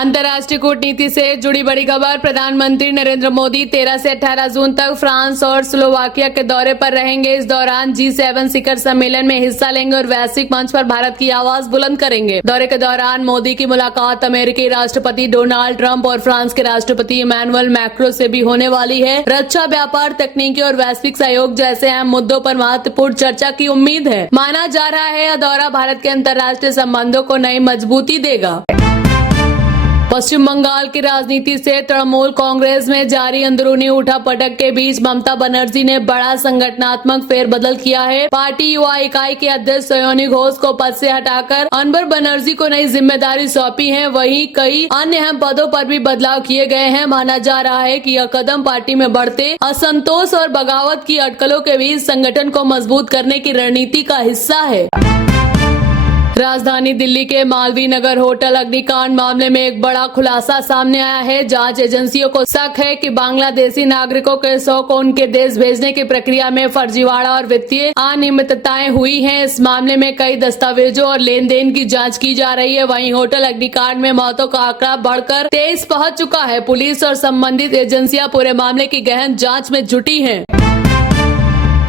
अंतर्राष्ट्रीय कूटनीति से जुड़ी बड़ी खबर। प्रधानमंत्री नरेंद्र मोदी 13 से 18 जून तक फ्रांस और स्लोवाकिया के दौरे पर रहेंगे। इस दौरान G7 शिखर सम्मेलन में हिस्सा लेंगे और वैश्विक मंच पर भारत की आवाज बुलंद करेंगे। दौरे के दौरान मोदी की मुलाकात अमेरिकी राष्ट्रपति डोनाल्ड ट्रंप और फ्रांस के राष्ट्रपति इमैनुअल मैक्रों से भी होने वाली है। रक्षा, व्यापार, तकनीकी और वैश्विक सहयोग जैसे अहम मुद्दों पर महत्वपूर्ण चर्चा की उम्मीद है। माना जा रहा है यह दौरा भारत के अंतर्राष्ट्रीय संबंधों को नई मजबूती देगा। पश्चिम बंगाल की राजनीति से तृणमूल कांग्रेस में जारी अंदरूनी उठापटक के बीच ममता बनर्जी ने बड़ा संगठनात्मक फेरबदल किया है। पार्टी युवा इकाई के अध्यक्ष सयोनी घोष को पद से हटाकर अनवर बनर्जी को नई जिम्मेदारी सौंपी है। वहीं कई अन्य अहम पदों पर भी बदलाव किए गए हैं। माना जा रहा है कि यह कदम पार्टी में बढ़ते असंतोष और बगावत की अटकलों के बीच संगठन को मजबूत करने की रणनीति का हिस्सा है। राजधानी दिल्ली के मालवीय नगर होटल अग्निकांड मामले में एक बड़ा खुलासा सामने आया है। जांच एजेंसियों को शक है कि बांग्लादेशी नागरिकों के 100 को उनके देश भेजने की प्रक्रिया में फर्जीवाड़ा और वित्तीय अनियमितताएं हुई हैं। इस मामले में कई दस्तावेजों और लेन देन की जांच की जा रही है। वहीं होटल अग्निकांड में मौतों का आंकड़ा बढ़कर 23 पहुंच चुका है। पुलिस और संबंधित एजेंसियां पूरे मामले की गहन जाँच में जुटी है।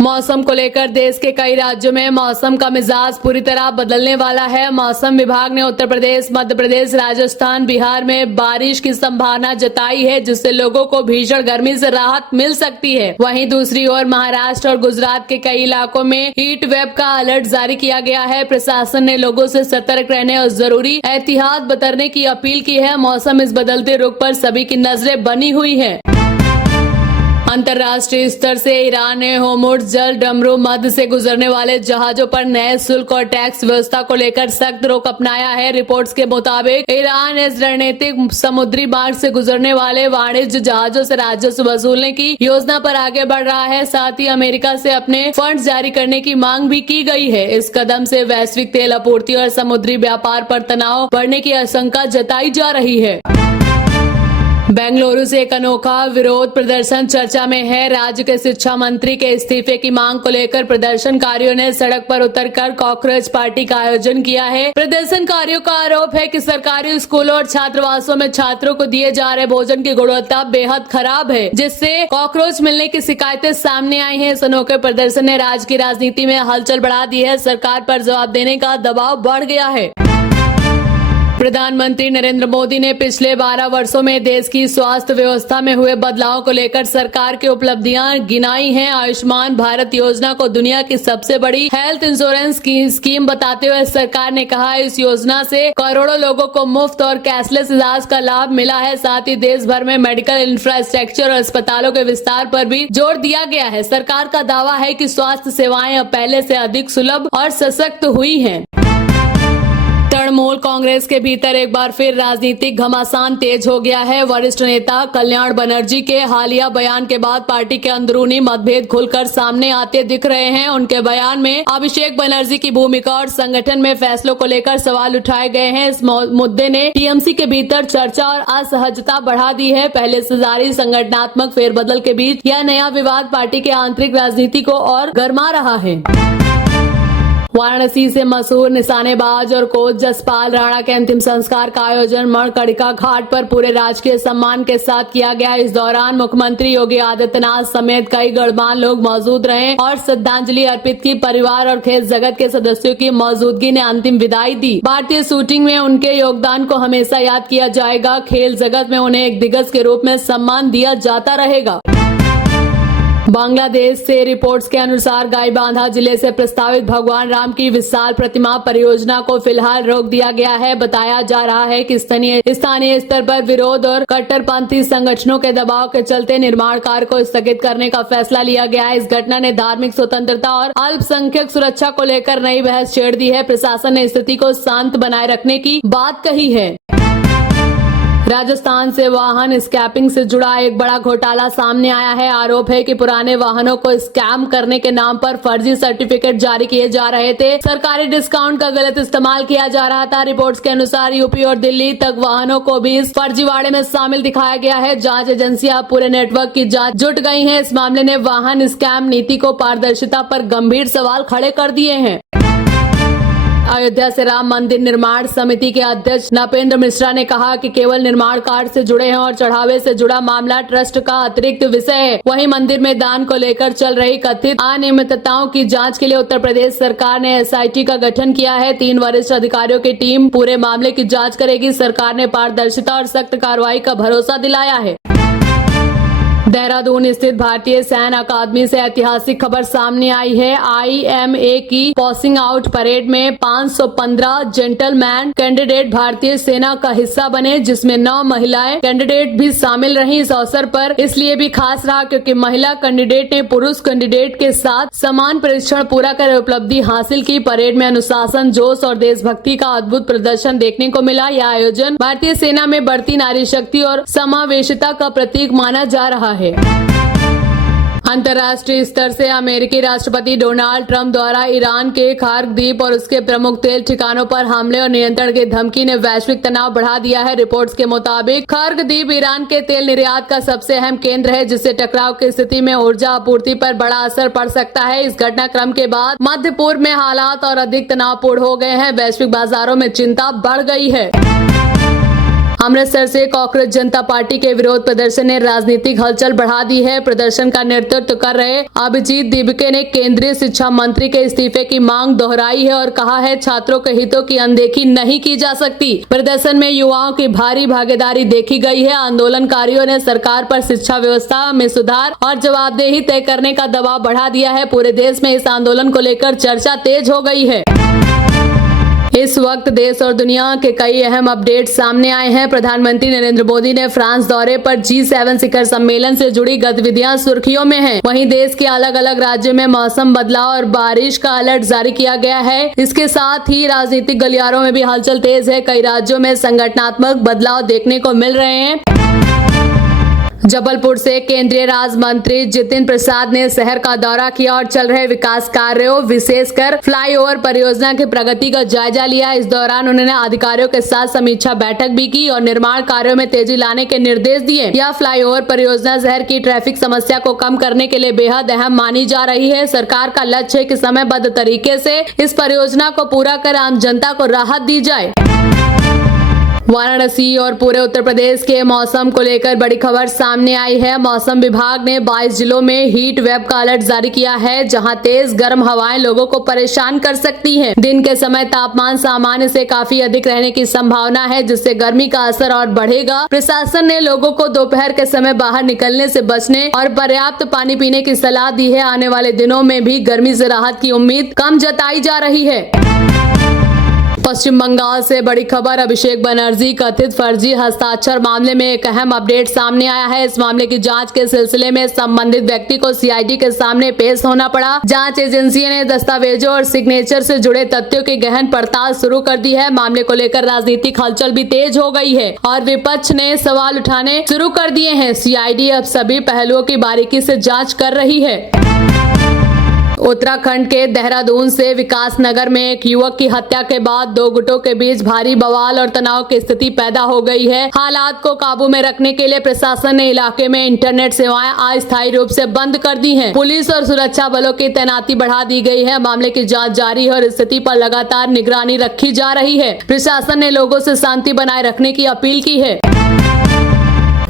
मौसम को लेकर देश के कई राज्यों में मौसम का मिजाज पूरी तरह बदलने वाला है। मौसम विभाग ने उत्तर प्रदेश, मध्य प्रदेश, राजस्थान, बिहार में बारिश की संभावना जताई है, जिससे लोगों को भीषण गर्मी से राहत मिल सकती है। वहीं दूसरी ओर महाराष्ट्र और गुजरात के कई इलाकों में हीट वेव का अलर्ट जारी किया गया है। प्रशासन ने लोगों से सतर्क रहने और जरूरी एहतियात बरतने की अपील की है। मौसम इस बदलते रुख पर सभी की नजरें बनी हुई है। अंतर्राष्ट्रीय स्तर से ईरान ने होर्मुज जल डमरू मध्य से गुजरने वाले जहाजों पर नए शुल्क और टैक्स व्यवस्था को लेकर सख्त रुख अपनाया है। रिपोर्ट्स के मुताबिक ईरान इस रणनीतिक समुद्री मार्ग से गुजरने वाले वाणिज्य जहाजों से राजस्व वसूलने की योजना पर आगे बढ़ रहा है। साथ ही अमेरिका से अपने फंड जारी करने की मांग भी की गई है। इस कदम से वैश्विक तेल आपूर्ति और समुद्री व्यापार पर तनाव बढ़ने की आशंका जताई जा रही है। बेंगलुरु से एक अनोखा विरोध प्रदर्शन चर्चा में है। राज्य के शिक्षा मंत्री के इस्तीफे की मांग को लेकर प्रदर्शनकारियों ने सड़क पर उतरकर कॉकरोच पार्टी का आयोजन किया है। प्रदर्शनकारियों का आरोप है कि सरकारी स्कूलों और छात्रावासों में छात्रों को दिए जा रहे भोजन की गुणवत्ता बेहद खराब है, जिससे कॉकरोच मिलने की शिकायतें सामने आई हैं। इस अनोखे प्रदर्शन ने राज्य की राजनीति में हलचल बढ़ा दी है। सरकार पर जवाब देने का दबाव बढ़ गया है। प्रधानमंत्री नरेंद्र मोदी ने पिछले 12 वर्षों में देश की स्वास्थ्य व्यवस्था में हुए बदलाव को लेकर सरकार की उपलब्धियां गिनाई हैं। आयुष्मान भारत योजना को दुनिया की सबसे बड़ी हेल्थ इंश्योरेंस की स्कीम बताते हुए सरकार ने कहा, इस योजना से करोड़ों लोगों को मुफ्त और कैशलेस इलाज का लाभ मिला है। साथ ही देश भर में मेडिकल इंफ्रास्ट्रक्चर और अस्पतालों के विस्तार पर भी जोर दिया गया है। सरकार का दावा है कि स्वास्थ्य सेवाएं अब पहले से अधिक सुलभ और सशक्त हुई हैं। तृणमूल कांग्रेस के भीतर एक बार फिर राजनीतिक घमासान तेज हो गया है। वरिष्ठ नेता कल्याण बनर्जी के हालिया बयान के बाद पार्टी के अंदरूनी मतभेद खुलकर सामने आते दिख रहे हैं। उनके बयान में अभिषेक बनर्जी की भूमिका और संगठन में फैसलों को लेकर सवाल उठाए गए हैं। इस मुद्दे ने टीएमसी के भीतर चर्चा और असहजता बढ़ा दी है। पहले से जारी संगठनात्मक फेरबदल के बीच यह नया विवाद पार्टी के आंतरिक राजनीति को और गरमा रहा है। वाराणसी से मशहूर निशानेबाज और कोच जसपाल राणा के अंतिम संस्कार का आयोजन मणकणिका घाट पर पूरे राजकीय सम्मान के साथ किया गया। इस दौरान मुख्यमंत्री योगी आदित्यनाथ समेत कई गणमान्य लोग मौजूद रहे और श्रद्धांजलि अर्पित की। परिवार और खेल जगत के सदस्यों की मौजूदगी ने अंतिम विदाई दी। भारतीय शूटिंग में उनके योगदान को हमेशा याद किया जाएगा। खेल जगत में उन्हें एक दिग्गज के रूप में सम्मान दिया जाता रहेगा। बांग्लादेश से रिपोर्ट्स के अनुसार गाईबांधा जिले से प्रस्तावित भगवान राम की विशाल प्रतिमा परियोजना को फिलहाल रोक दिया गया है। बताया जा रहा है कि स्थानीय स्तर पर विरोध और कट्टरपंथी संगठनों के दबाव के चलते निर्माण कार्य को स्थगित करने का फैसला लिया गया है। इस घटना ने धार्मिक स्वतंत्रता और अल्पसंख्यक सुरक्षा को लेकर नई बहस छेड़ दी है। प्रशासन ने स्थिति को शांत बनाए रखने की बात कही है। राजस्थान से वाहन स्क्रैपिंग से जुड़ा एक बड़ा घोटाला सामने आया है। आरोप है कि पुराने वाहनों को स्कैम करने के नाम पर फर्जी सर्टिफिकेट जारी किए जा रहे थे। सरकारी डिस्काउंट का गलत इस्तेमाल किया जा रहा था। रिपोर्ट्स के अनुसार यूपी और दिल्ली तक वाहनों को भी इस फर्जीवाड़े में शामिल दिखाया गया है। जांच एजेंसियां पूरे नेटवर्क की जांच जुट गई हैं। इस मामले ने वाहन स्कैम नीति को पारदर्शिता पर गंभीर सवाल खड़े कर दिए हैं। अयोध्या से राम मंदिर निर्माण समिति के अध्यक्ष नपेंद्र मिश्रा ने कहा कि केवल निर्माण कार्य से जुड़े हैं और चढ़ावे से जुड़ा मामला ट्रस्ट का अतिरिक्त विषय है। वहीं मंदिर में दान को लेकर चल रही कथित अनियमितताओं की जांच के लिए उत्तर प्रदेश सरकार ने SIT का गठन किया है। 3 वरिष्ठ अधिकारियों की टीम पूरे मामले की जाँच करेगी। सरकार ने पारदर्शिता और सख्त कार्रवाई का भरोसा दिलाया है। देहरादून स्थित भारतीय सैन्य अकादमी से ऐतिहासिक खबर सामने आई है। IMA की पासिंग आउट परेड में 515 जेंटलमैन कैंडिडेट भारतीय सेना का हिस्सा बने, जिसमें 9 महिलाएं कैंडिडेट भी शामिल रहीं। इस अवसर पर इसलिए भी खास रहा क्योंकि महिला कैंडिडेट ने पुरुष कैंडिडेट के साथ समान परीक्षण पूरा कर उपलब्धि हासिल की। परेड में अनुशासन, जोश और देशभक्ति का अद्भुत प्रदर्शन देखने को मिला। यह आयोजन भारतीय सेना में बढ़ती नारी शक्ति और समावेशिता का प्रतीक माना जा रहा है। अंतर्राष्ट्रीय स्तर से अमेरिकी राष्ट्रपति डोनाल्ड ट्रंप द्वारा ईरान के खार्क द्वीप और उसके प्रमुख तेल ठिकानों पर हमले और नियंत्रण की धमकी ने वैश्विक तनाव बढ़ा दिया है। रिपोर्ट्स के मुताबिक खार्क द्वीप ईरान के तेल निर्यात का सबसे अहम केंद्र है, जिससे टकराव की स्थिति में ऊर्जा आपूर्ति पर बड़ा असर पड़ सकता है। इस घटनाक्रम के बाद मध्य पूर्व में हालात और अधिक तनावपूर्ण हो गए हैं। वैश्विक बाजारों में चिंता बढ़ गई है। अमृतसर से कांग्रेस जनता पार्टी के विरोध प्रदर्शन ने राजनीतिक हलचल बढ़ा दी है। प्रदर्शन का नेतृत्व कर रहे अभिजीत दिबके ने केंद्रीय शिक्षा मंत्री के इस्तीफे की मांग दोहराई है और कहा है छात्रों के हितों की अनदेखी नहीं की जा सकती। प्रदर्शन में युवाओं की भारी भागीदारी देखी गई है। आंदोलनकारियों ने सरकार पर शिक्षा व्यवस्था में सुधार और जवाबदेही तय करने का दबाव बढ़ा दिया है। पूरे देश में इस आंदोलन को लेकर चर्चा तेज हो गई है। इस वक्त देश और दुनिया के कई अहम अपडेट सामने आए हैं। प्रधानमंत्री नरेंद्र मोदी ने फ्रांस दौरे पर G7 शिखर सम्मेलन से जुड़ी गतिविधियां सुर्खियों में हैं। वहीं देश के अलग अलग राज्यों में मौसम बदलाव और बारिश का अलर्ट जारी किया गया है। इसके साथ ही राजनीतिक गलियारों में भी हलचल तेज है। कई राज्यों में संगठनात्मक बदलाव देखने को मिल रहे हैं। जबलपुर से केंद्रीय राज्य मंत्री जितिन प्रसाद ने शहर का दौरा किया और चल रहे विकास कार्यों, विशेषकर फ्लाईओवर परियोजना की प्रगति का जायजा लिया। इस दौरान उन्होंने अधिकारियों के साथ समीक्षा बैठक भी की और निर्माण कार्यों में तेजी लाने के निर्देश दिए। यह फ्लाईओवर परियोजना शहर की ट्रैफिक समस्या को कम करने के लिए बेहद अहम मानी जा रही है। सरकार का लक्ष्य है कि समयबद्ध तरीके से इस परियोजना को पूरा कर आम जनता को राहत दी जाए। वाराणसी और पूरे उत्तर प्रदेश के मौसम को लेकर बड़ी खबर सामने आई है। मौसम विभाग ने 22 जिलों में हीट वेव का अलर्ट जारी किया है, जहां तेज गर्म हवाएं लोगों को परेशान कर सकती हैं। दिन के समय तापमान सामान्य से काफी अधिक रहने की संभावना है, जिससे गर्मी का असर और बढ़ेगा। प्रशासन ने लोगों को दोपहर के समय बाहर निकलने से बचने और पर्याप्त पानी पीने की सलाह दी है। आने वाले दिनों में भी गर्मी से राहत की उम्मीद कम जताई जा रही है। पश्चिम बंगाल से बड़ी खबर। अभिषेक बनर्जी कथित फर्जी हस्ताक्षर मामले में एक अहम अपडेट सामने आया है। इस मामले की जांच के सिलसिले में संबंधित व्यक्ति को CID के सामने पेश होना पड़ा। जांच एजेंसी ने दस्तावेजों और सिग्नेचर से जुड़े तथ्यों की गहन पड़ताल शुरू कर दी है। मामले को लेकर राजनीतिक हलचल भी तेज हो गई है और विपक्ष ने सवाल उठाने शुरू कर दिए हैं। CID अब सभी पहलुओं की बारीकी से जाँच कर रही है। उत्तराखंड के देहरादून से विकास नगर में एक युवक की हत्या के बाद 2 गुटों के बीच भारी बवाल और तनाव की स्थिति पैदा हो गई है। हालात को काबू में रखने के लिए प्रशासन ने इलाके में इंटरनेट सेवाएं अस्थायी रूप से बंद कर दी हैं। पुलिस और सुरक्षा बलों की तैनाती बढ़ा दी गई है। मामले की जांच जारी है और स्थिति पर लगातार निगरानी रखी जा रही है। प्रशासन ने लोगों से शांति बनाए रखने की अपील की है।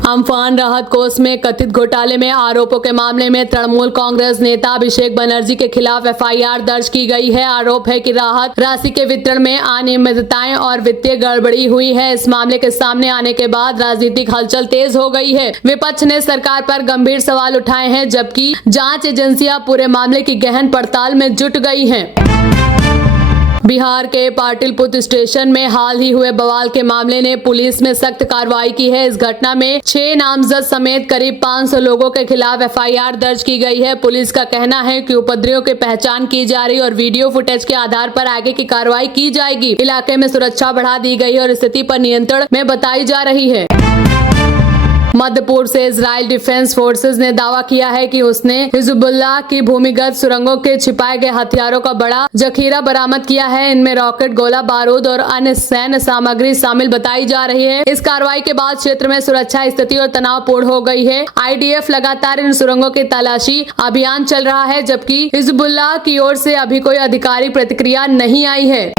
अम्फान राहत कोष में कथित घोटाले में आरोपों के मामले में तृणमूल कांग्रेस नेता अभिषेक बनर्जी के खिलाफ FIR दर्ज की गई है। आरोप है कि राहत राशि के वितरण में अनियमितताएं और वित्तीय गड़बड़ी हुई है। इस मामले के सामने आने के बाद राजनीतिक हलचल तेज हो गई है। विपक्ष ने सरकार पर गंभीर सवाल उठाए हैं, जबकि जांच एजेंसियां पूरे मामले की गहन पड़ताल में जुट गई हैं। बिहार के पाटिलपुत्र स्टेशन में हाल ही हुए बवाल के मामले ने पुलिस में सख्त कार्रवाई की है। इस घटना में 6 नामजद समेत करीब 500 लोगों के खिलाफ FIR दर्ज की गई है। पुलिस का कहना है कि उपद्रवियों की पहचान की जा रही और वीडियो फुटेज के आधार पर आगे की कार्रवाई की जाएगी। इलाके में सुरक्षा बढ़ा दी गई है और स्थिति पर नियंत्रण में बताई जा रही है। मध्य पूर्व से इजराइल डिफेंस फोर्सेस ने दावा किया है कि उसने हिजबुल्लाह की भूमिगत सुरंगों के छिपाए गए हथियारों का बड़ा जखीरा बरामद किया है। इनमें रॉकेट, गोला बारूद और अन्य सैन्य सामग्री शामिल बताई जा रही है। इस कार्रवाई के बाद क्षेत्र में सुरक्षा स्थिति और तनावपूर्ण हो गई है। IDF लगातार इन सुरंगों की तलाशी अभियान चल रहा है, जबकि हिजबुल्लाह की ओर से अभी कोई आधिकारिक प्रतिक्रिया नहीं आई है।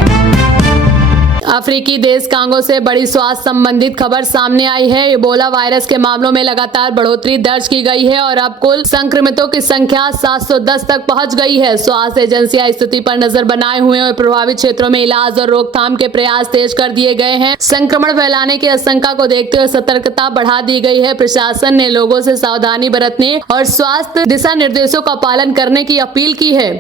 अफ्रीकी देश कांगो से बड़ी स्वास्थ्य संबंधित खबर सामने आई है। इबोला वायरस के मामलों में लगातार बढ़ोतरी दर्ज की गई है और अब कुल संक्रमितों की संख्या 710 तक पहुंच गई है। स्वास्थ्य एजेंसियां स्थिति पर नजर बनाए हुए और प्रभावित क्षेत्रों में इलाज और रोकथाम के प्रयास तेज कर दिए गए हैं। संक्रमण फैलाने की आशंका को देखते हुए सतर्कता बढ़ा दी गई है। प्रशासन ने लोगों से सावधानी बरतने और स्वास्थ्य दिशा निर्देशों का पालन करने की अपील की है।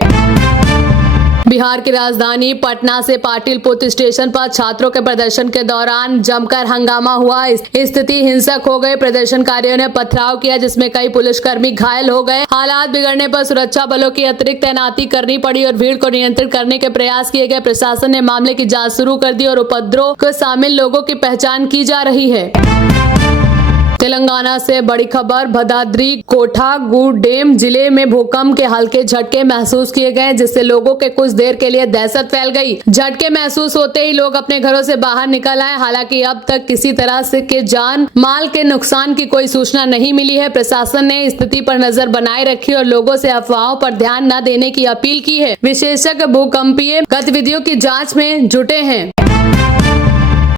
बिहार की राजधानी पटना से पाटिल पुत्र स्टेशन पर छात्रों के प्रदर्शन के दौरान जमकर हंगामा हुआ। स्थिति हिंसक हो गई। प्रदर्शनकारियों ने पथराव किया जिसमें कई पुलिसकर्मी घायल हो गए। हालात बिगड़ने पर सुरक्षा बलों की अतिरिक्त तैनाती करनी पड़ी और भीड़ को नियंत्रित करने के प्रयास किए गए। प्रशासन ने मामले की जांच शुरू कर दी और उपद्रव में शामिल लोगों की पहचान की जा रही है। तेलंगाना से बड़ी खबर। भद्राद्री कोठागुडेम जिले में भूकंप के हल्के झटके महसूस किए गए जिससे लोगों के कुछ देर के लिए दहशत फैल गई। झटके महसूस होते ही लोग अपने घरों से बाहर निकल आए। हालांकि अब तक किसी तरह से के जान माल के नुकसान की कोई सूचना नहीं मिली है। प्रशासन ने स्थिति पर नजर बनाए रखी और लोगों से अफवाहों पर ध्यान न देने की अपील की है। विशेषज्ञ भूकंपीय गतिविधियों की जाँच में जुटे हैं।